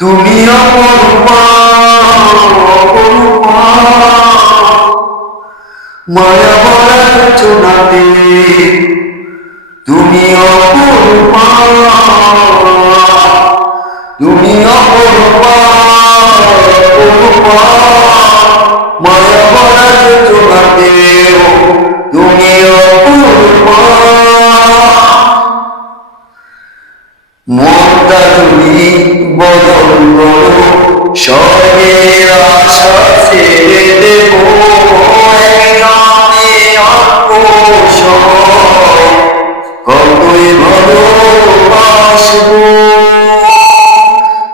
তুমি অপরূপা অপরূপা মায়া ভরা যোচনাতে তুমি অপরূপা তুমি অপরূপা অপরূপা মায়া ভরা যোচনাতে তুমি অপরূপা মনটা তুমি বদল করো স্বর্গের আশা ছেড়ে দেব একজনে অল্প সময় কতই ভালোবাসব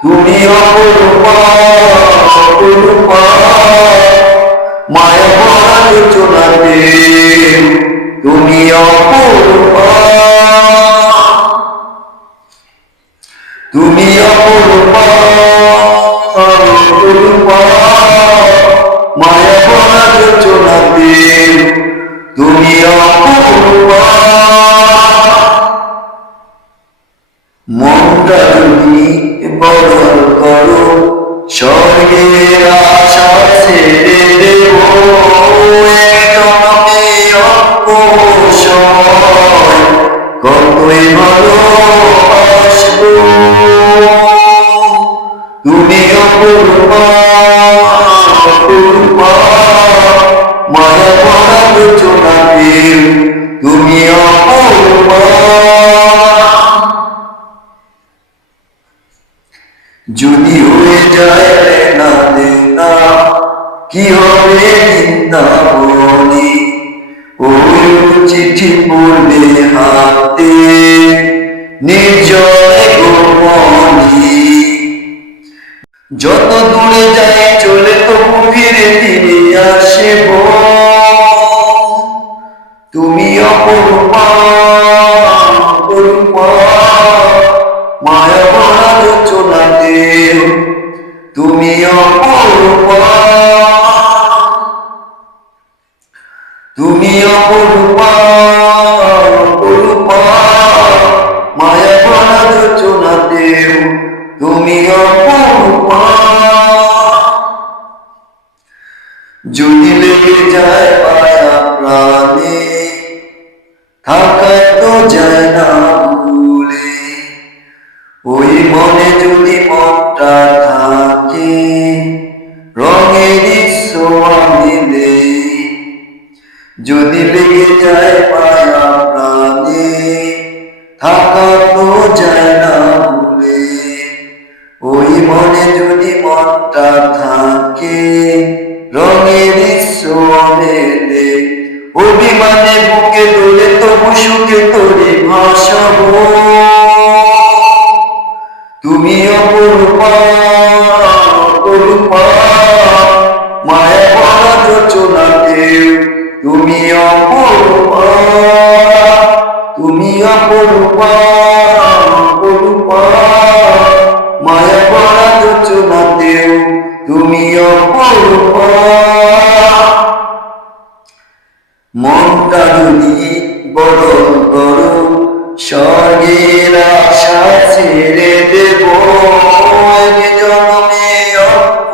তুমি অপরূপা অপরূপা মায়া ভরা যোচনাতে তুমি অপরূপা তুমি অপরূপা অপরূপা মায়া ভরা যোচনাতে তুমি অপরূপা মনটা তুমি বদল করো স্বর্গের আশা ছেড়ে দেব একজনে অল্প সময় কতই ভালোবাসব তুমি অপরূপা অপরূপা মায়া ভরা যোচনাতে তুমি অপরূপা যদি হয়ে যায় না দেনা কি হবে বৃন্দাবনে ওই চিঠি পড়বে হাতে নির্জয় গোপনে যত দূরে যাই চলে তবু ফিরে ফিরে আসব তুমি অপরূপা অপরূপা মায়া ভরা যোচনাতে তুমি অপরূপা তুমি অপরূপা অপরূপা মায়া ভরা যোচনাতে তুমি অপরূপা যদি লেগে যায় মায়া প্রাণে থাকায় তো যায় না ভুলে ওই মনে যদি মনটা থাকে রঙের ছোঁয়া মিলে যদি লেগে যায় মায়া প্রাণে থাকা তো যায় না ভুলে ওই মনে যদি মনটা থাকে রঙের ছোঁয়া মেলে অভিমানে বুকে তোলে তবু সুখে তোরে ভাসাবো তুমি অপরূপা অপরূপা মায়া ভরা যোচনাতে তুমি অপরূপা তুমি অপরূপা অপরূপা মায়া ভরা যোচনাতে তুমি অপরূপা মনটা যদি বদল করো স্বর্গের আশা ছেড়ে দেব জন্মে অল্প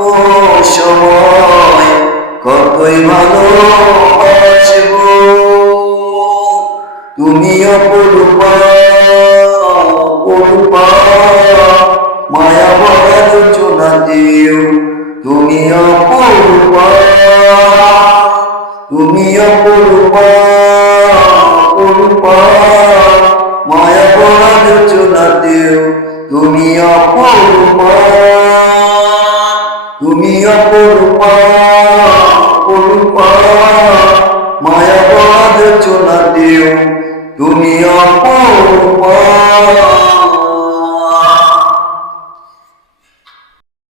সময় কতই ভালোবাসব তুমি অপরূপা অপরূপা মায়া ভরা যোচনাতে তুমি অপরূপা তুমি অপরূপা অপরূপা মায়া ভরা যোচনাতে তুমি অপরূপা তুমি অপরূপা অপরূপা মায়া ভরা যোচনাতে তুমি অপরূপা।